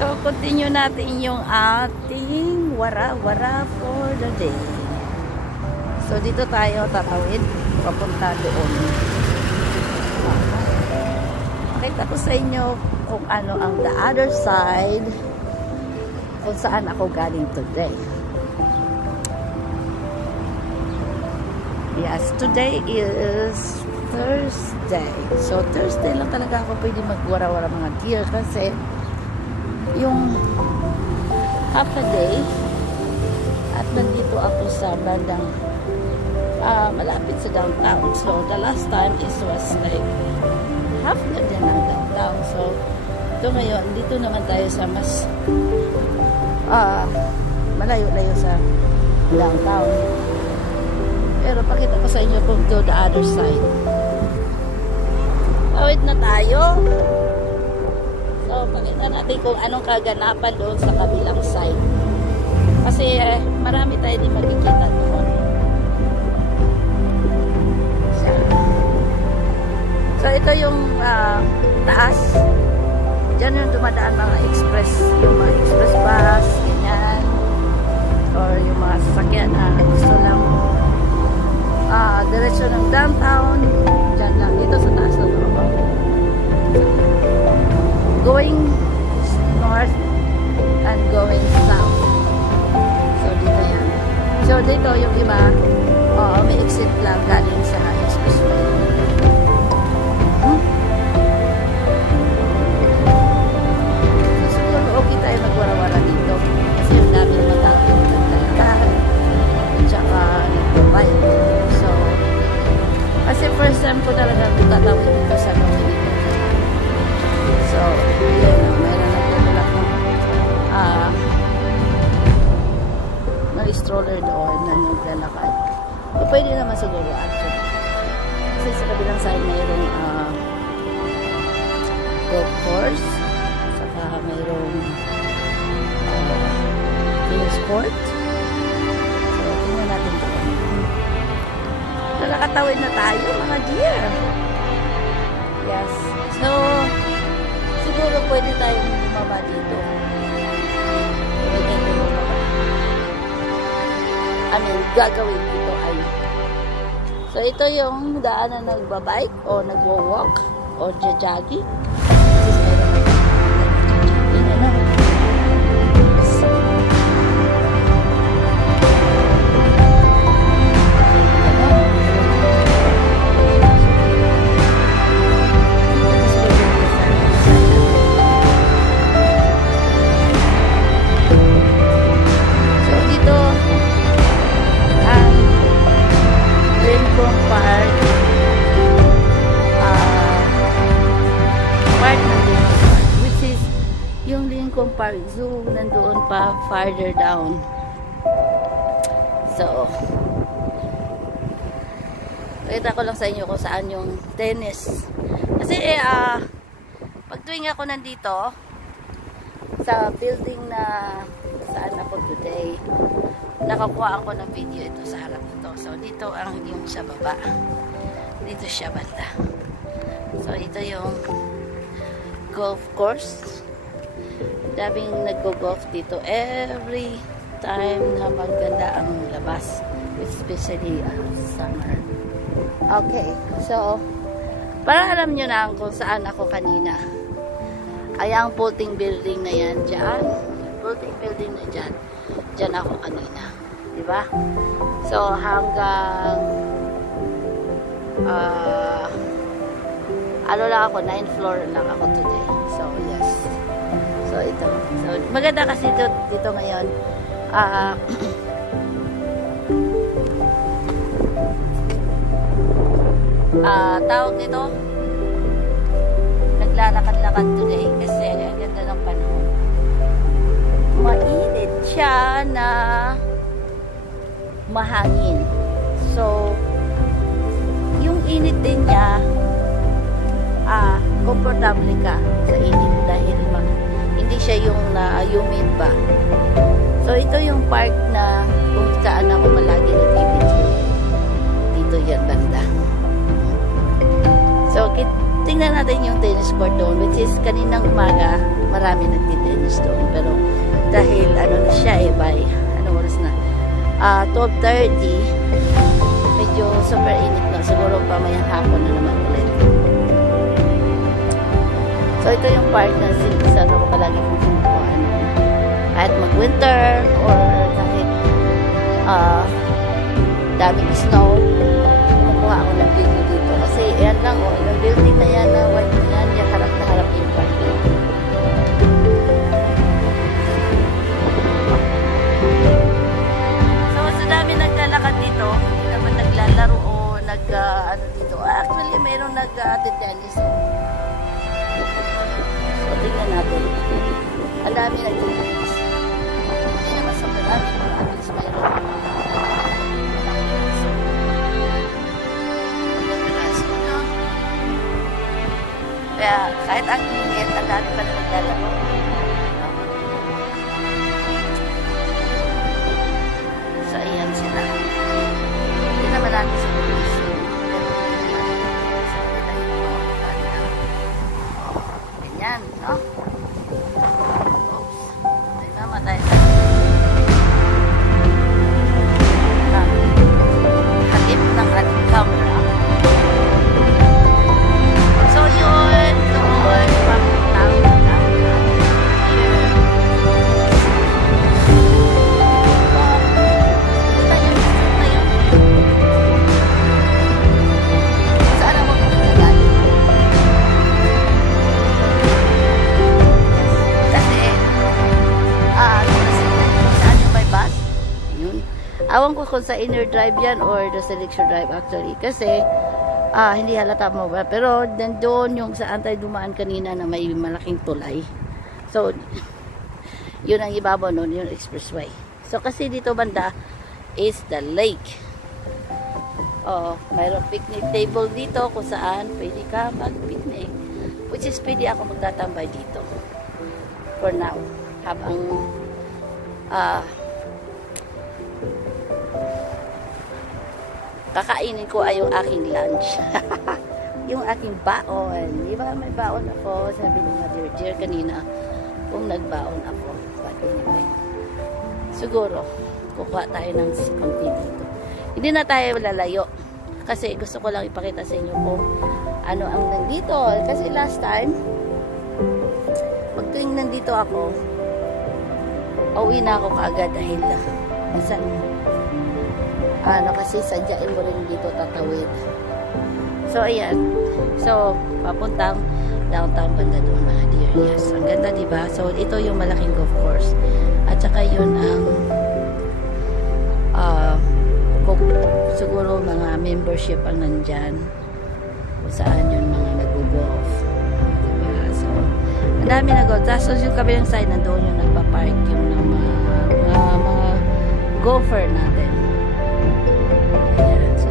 So, continue natin yung ating wara-wara for the day. So, dito tayo tatawid papunta doon. Makita ko sa inyo kung ano ang the other side, kung saan ako galing today. Yes, today is Thursday. So, Thursday lang talaga ako pwede magwara-wara mga dear kasi yung half a day at nandito ako sa bandang malapit sa downtown. So, the last time is was like half na din ng downtown. So, ito ngayon, dito naman tayo sa mas malayo-layo sa downtown. Pero pakita ko sa inyo kung to the other side. Tawid na tayo. So, pakita natin kung anong kaganapan doon sa kabilang side. Kasi marami tayo din makikita doon. So, ito yung taas. Diyan yung dumadaan mga express. Yung mga express bus, ganyan. Or yung mga sasakyan na gusto lang diretso ng downtown. Diyan lang. Dito sa taas na ito. Going north and going south. So, dito yan. So, dito yung iba, may exit lang galing sa expressway. So, siguro okay tayo magwara-wara dito. Kasi yung dami naman tao yung naglalakad. At saka nagpapayad. So, kasi first time ko talaga tatawid dito sa mga dito. So, yun, mayroon nagtatulak ng stroller doon na naglalakad. So, pwede naman siguro actually. Kasi sa kabilang side mayroong golf course, saka mayroong tennis court. So, tingnan natin doon. So, nakatawid na tayo mga dear. Yes. So, siguro pwede tayong bumaba dito. Pwede tayong bumaba. Gagawin dito ay. So, ito yung daanan na nagbabike o nagwo-walk o jogging. Park Zoo nandoon pa farther down. So, pakita ko lang sa inyo kung saan yung tennis. Kasi pag tuwing ako nandito sa building na saan ako today, nakakuha ako ng video ito sa harap ito. So, dito ang yung sa baba. Dito siya banda. So, ito yung golf course. Daming naggo-golf dito every time na maganda ang labas, especially summer. Okay, so para alam nyo na kung saan ako kanina. Ay ang Pulting building na yan dyan. Pulting building na dyan. Dyan ako kanina. Diba? So hanggang ano lang ako, 9th floor lang ako today. So yes. So, ito. So, maganda kasi dito ngayon. Tawag nito, naglalakad-lakad today kasi ang ganda ng panahon. Mainit siya na mahangin. So, yung init din niya, komportable ka sa init dahil hindi siya yung humid ba. So, ito yung park na kung saan ako malagi nagbibideo. Dito yan banda. So, tingnan natin yung tennis court doon, which is kaninang umaga, marami nagtitennis doon. Pero dahil ano na siya by, anong oras na? 12:30, medyo super init na. Siguro pamayang hapon na naman ulit. So ito yung park na saan ako palagi kung kumukuhaan. Kahit mag-winter or kahit daming snow, kumukuha ako ng video dito. Kasi yan lang, yung building na yan, na white na yan, yung harap na harap yung park. So, sa dami naglalakad dito, hindi naman naglalaro o ano dito. Actually, mayroong nag-tennis. So, tingnan natin. Ang dami nag-tennis. Hindi naman sa marami, pero at least mayroong kaya kahit ang init, ang dami pa na naglalaro. So, ayan sila. Hindi naman natin sa police. Pero hindi naman sa kanila yung mga banda. Ganyan, no? Oops. Tayo naman tayo. Hakip ng ating camera. So, yun. Doon. Papuntang lang. Ayun. Kita yun. Kita yun. Saan ako pinagaling? Kasi, saan yung may bus? Yun. Awan ko kung sa inner drive yan or the selection drive actually. Kasi, hindi halata mo ba? Pero doon yung saan tayo dumaan kanina na may malaking tulay. So, yun ang ibabaw nun, yung expressway. So, kasi dito banda is the lake. Mayroong picnic table dito kung saan pwede ka mag-picnic. Which is pwede ako magtatambay dito. For now. Habang kakainin ko ay yung aking lunch. Yung aking baon. Di ba may baon ako? Sabi ni Mother Dear kanina kung nagbaon ako. But anyway, siguro kukuha tayo ng konti dito. Hindi na tayo lalayo. Kasi gusto ko lang ipakita sa inyo kung ano ang nandito. Kasi last time, pag tuwing nandito ako, uwi na ako kaagad dahil minsan kasi sadyain mo rin dito tatawid. So, ayan. So, papuntang downtown banda doon, mga dear. Yes. Ang ganda, diba? So, ito yung malaking golf course. At saka yun ang siguro mga membership ang nandyan. Kung saan yun mga nag-golf. Diba? So, ang dami nag-golf. So, yung kabilang side, nandoon yung nagpa-park yung mga golfer natin.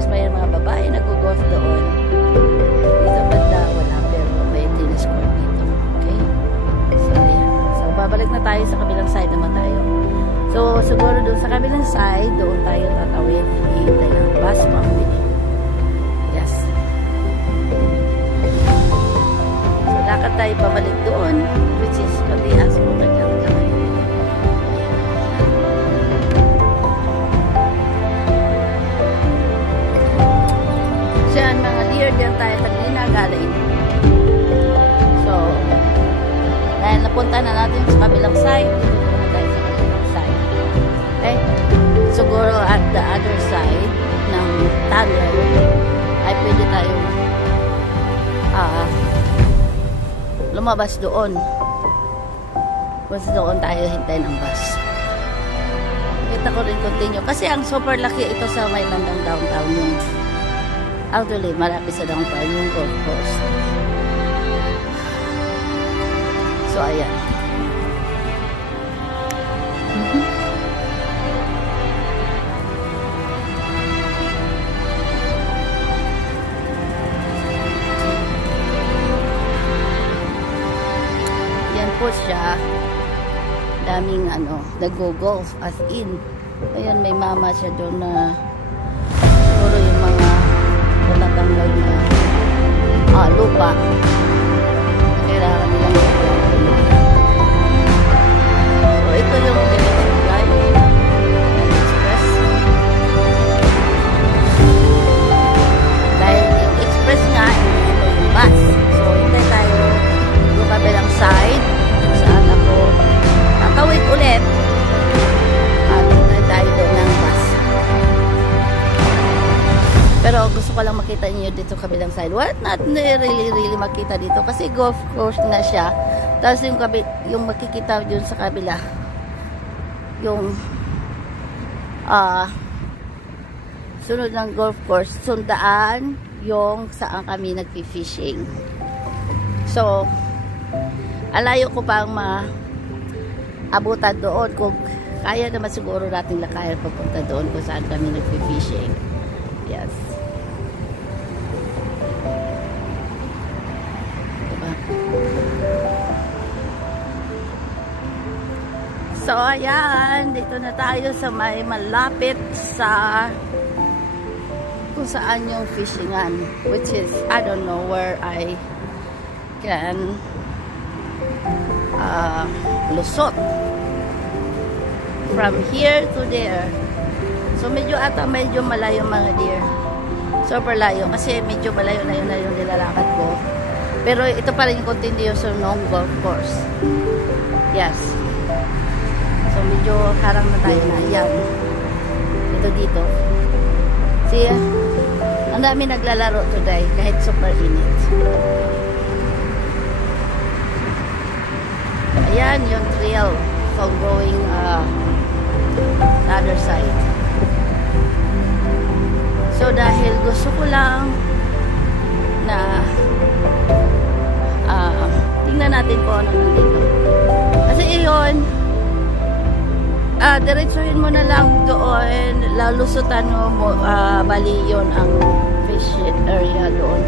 May mga babae nag-golf doon. Dito banda wala, pero may tennis court dito. Okay? So, ayan. So, babalik na tayo sa kabilang side naman tayo. So, siguro doon sa kabilang side, doon tayo tatawid. Hihintay ng bus pambili. Yes. So, lakad tayo pabalik doon, which is matias mo na dyan. Diyan mga dear, diyan tayo kanina galing. So, dahil napunta na natin sa kabilang side, dito naman tayo sa kabilang side. Okay? Siguro at the other side ng tunnel ay pwede tayong lumabas doon. Once doon tayo hintay ng bus. Kita ko rin continue. Kasi ang super laki ito sa may bandang downtown yung actually, malapit sa downtown yung golf course. So, ayan. Yan po siya. Daming nag-go-golf as in. Ayan, may mama siya doon na siguro yung mga natatanggal na lupa. Kailangan nilang magtulog. So, ito yung direction drive and express. Dahil yung express nga, ito yung bus. So, hintay tayo yung kabilang side kung saan ako tatawid ulit at hintay tayo doon ng bus. Pero gusto ko lang makita niyo dito kabilang side. What? Not really makita dito kasi golf course na siya. Tapos yung makikita dun sa kabila yung sunod ng golf course, sundaan yung saan kami nagpi-fishing. So, alayo ko pang maabutan doon kung kaya naman siguro natin lakayan papunta doon kung saan kami nagpi-fishing. Yes. Diba? So, ayan. Dito na tayo sa may malapit sa kung saan yung fishingan. Which is, I don't know where I can lusot. From here to there. So, medyo malayo mga dear. Super layo. Kasi medyo malayo na yung nilalakad ko. Pero ito pa rin yung continuation ng golf course. Yes. So, medyo harang na tayo na. Yan. Ito dito. See, ang dami naglalaro today. Kahit super init. Ayan, yung trail. So, going the other side. So, dahil gusto ko lang na tingnan natin kung ano nandito. Kasi yun, diretsuhin mo na lang doon, lalusutan mo, bali yun ang fish area doon.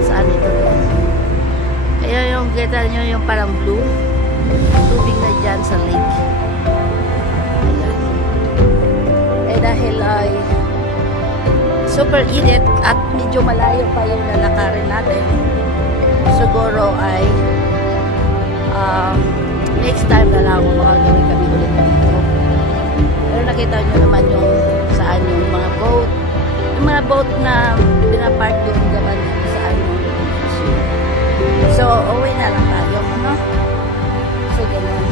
Saan ito doon? Kaya yung kita nyo yung parang blue, tubig na dyan sa lake. Ayan. Eh dahil ay super init at medyo malayo pa yung lalakarin natin, siguro ay next time na lang makagawin kami ulit dito. Pero nakita nyo naman yung saan yung mga boat na pinapark yung naman saan yung fishing. So uwi na lang tayo, no? So ganun,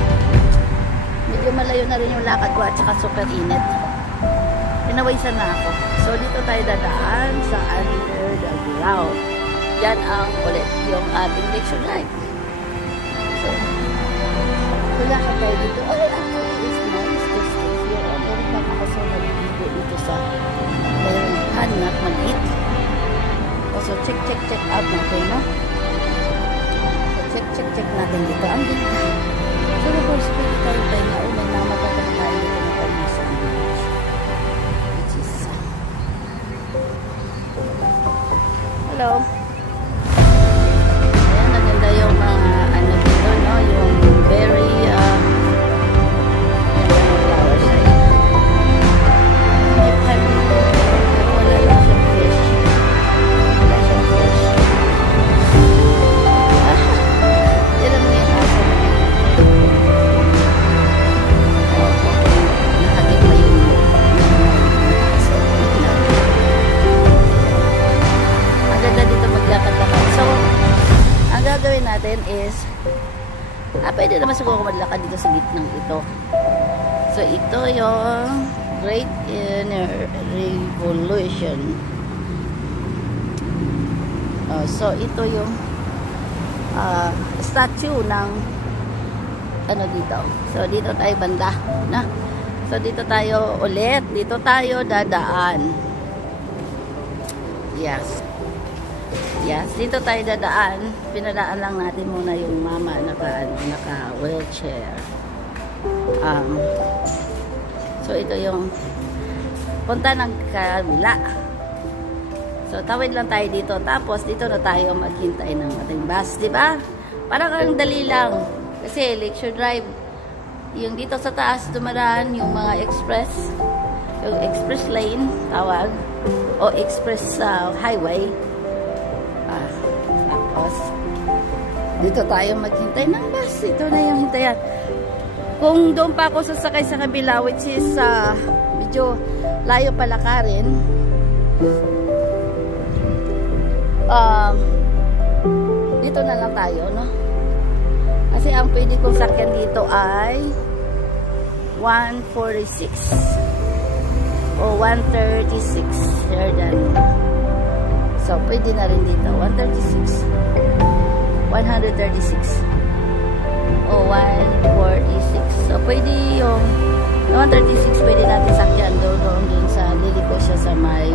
medyo malayo na rin yung lakad ko at saka super init. Pinawisan na ako. So, dito tayo dadaan sa under the ground. Yan ang ulit yung ating lecture night. So, tulakad tayo dito. Ay, actually, it's nice to stay here. Meron lang ako sa naliligo dito sa mayroong hanap maliit. So, check out natin, no? So, check natin dito. Ang ganda. So, of course, pwede tayo na may namatay na tayo dito na pag-masa. Hello. Ayan, maganda yung mga ano dito, no? Yung very flowers ay may pan dito. Pero wala lang siyang fish. Wala siyang fish. Yan ang mga aso na dito. Nakakit pa yung aso. Ganda dito maglakad-lakad. So, ang gagawin natin is pwede naman siguro maglakad dito sa gitnang ito. So, ito yung Great Inner Revolution. So, ito yung statue ng ano dito. So, dito tayo banda. Na? So, dito tayo ulit. Dito tayo dadaan. Yes. Yes, dito tayo dadaan. Pinadaan lang natin muna yung mama naka wheelchair. So ito yung punta ng kabila. So tawid lang tayo dito. Tapos dito na tayo maghintay ng ating bus, di ba? Parang ang dali lang. Kasi Lakeshore Drive, yung dito sa taas dumaraan yung mga express, yung express lane tawag, o express highway. Tapos, dito tayo maghintay ng bus. Ito na yung hintayan. Kung doon pa ako sasakay sa kabila, which is medyo layo palakarin, dito na lang tayo, no? Kasi ang pwede kong sakyan dito ay 146 o 136 Herdan. So, pwede na rin dito. 136 o 146. So, pwede yung 136 pwede natin sakyan doon din sa liliko siya sa may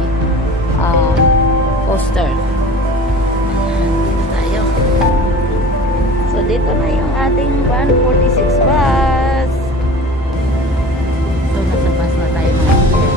poster. Ayan, dito tayo. So, dito na yung ating 146 bus. So, nasa bus na tayo mga dear.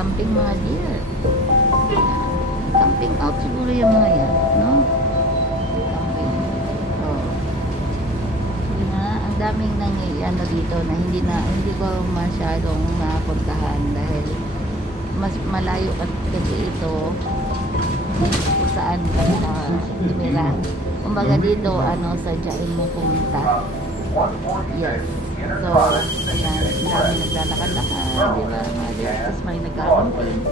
Camping mga deer. Camping out siguro yung mga yan, no? Camping. Oh. Sige na, ang daming ano dito na hindi ko masyadong napuntahan dahil mas malayo kasi ito kung saan kami tumira. Kumbaga dito, sa Jain mo pumunta. Yes. So, ayan, dami naglalakad-lakad, diba, mga dear, tapos may nagkakamping.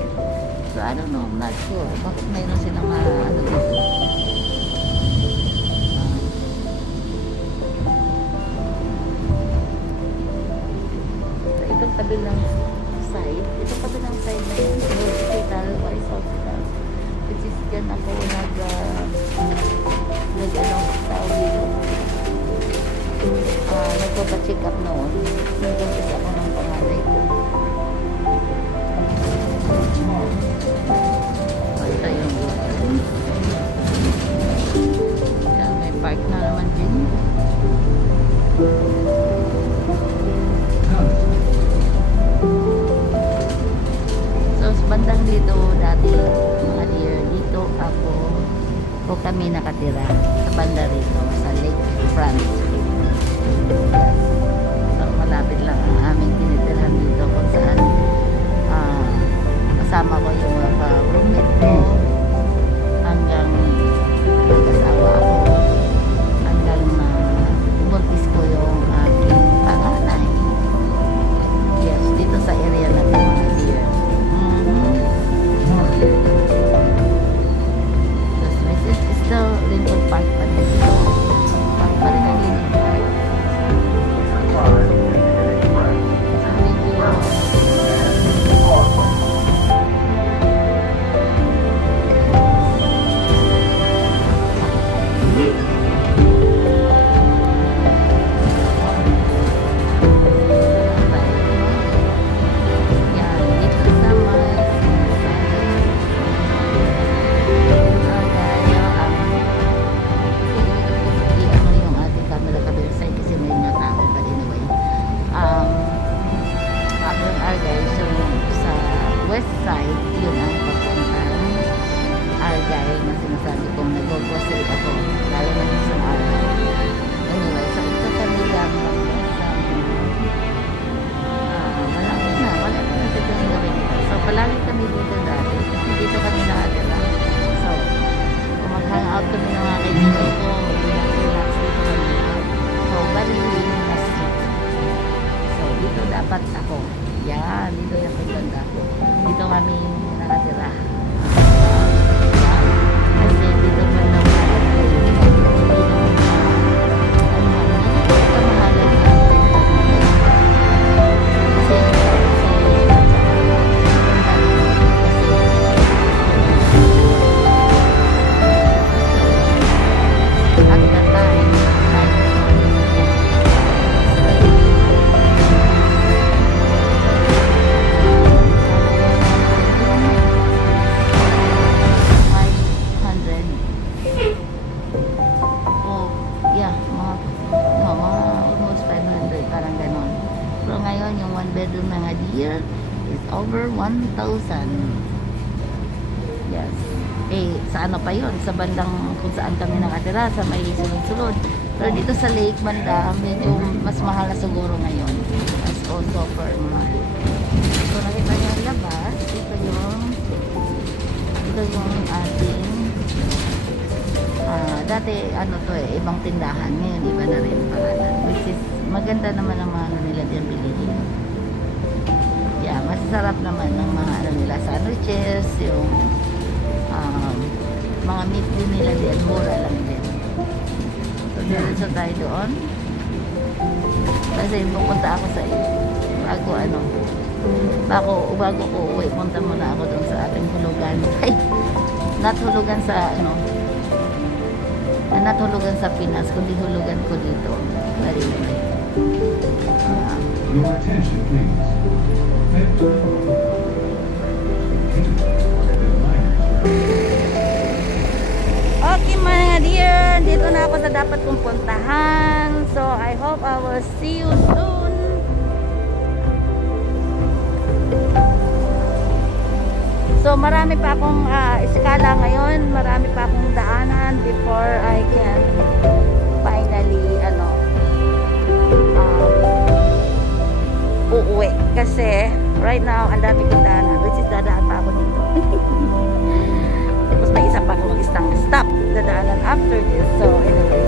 So, I don't know, I'm not sure. Bakit mayroon silang mga, dito. So, itong kabilang side na yun, hospital, Wise Hospital, which is dyan ako tawag dito. Nagpapacheck up noon. Nag-umpisa ako ng pangalay ko. Ito yung yan, may park na naman din. So, sa bandang dito dati, mga dear, dito o kami nakatira sa banda rito, sa lake front. So, malapit lang ang aming tinitirhan dito kung saan kasama ko yung mga roommate ko hanggang nag-asawa ako hanggang na buntis ko yung aking panganay. Yes, dito sa area na ito mga dear. Tapos may still Lincoln Park pa dito. Park pa rin ang Lincoln tapat ako. Yan, dito yung banda. Dito kami nakatira. Kasi dito pa lang bedroom na nga dear is over 1,000. Yes. Eh, sa ano pa yun? Sa bandang kung saan kami nakatira, sa may sulod-sulod. Pero dito sa lake banda, medyo mas mahal na siguro ngayon. As also for mahal. So, nakita niyo ang labas. Ito yung ating dati, ano to eh, ibang tindahan. Ngayon, iba na rin pangalan. Which is, maganda naman ang mga ano nila diyan bilhin. Yeah, masasarap naman ng mga ano nila sandwiches, yung mga meat din nila din, mura lang din. So, diretso tayo doon. Kasi pupunta ako sa bago ko uwi, punta muna ako doon sa ating hulugan. Ay, not hulugan sa not hulugan sa Pinas, kundi hulugan ko dito. Very anyway. Your attention, please. Okay mga dear, dito na ako sa dapat kong puntahan. So I hope I will see you soon. So marami pa akong iskala ngayon, marami pa akong daanan before I can finally uuwi. Kasi right now ang dami kong daanan, which is dadaan pa ako dito. Tapos may isa pa akong stop dadaanan after this. So anyway,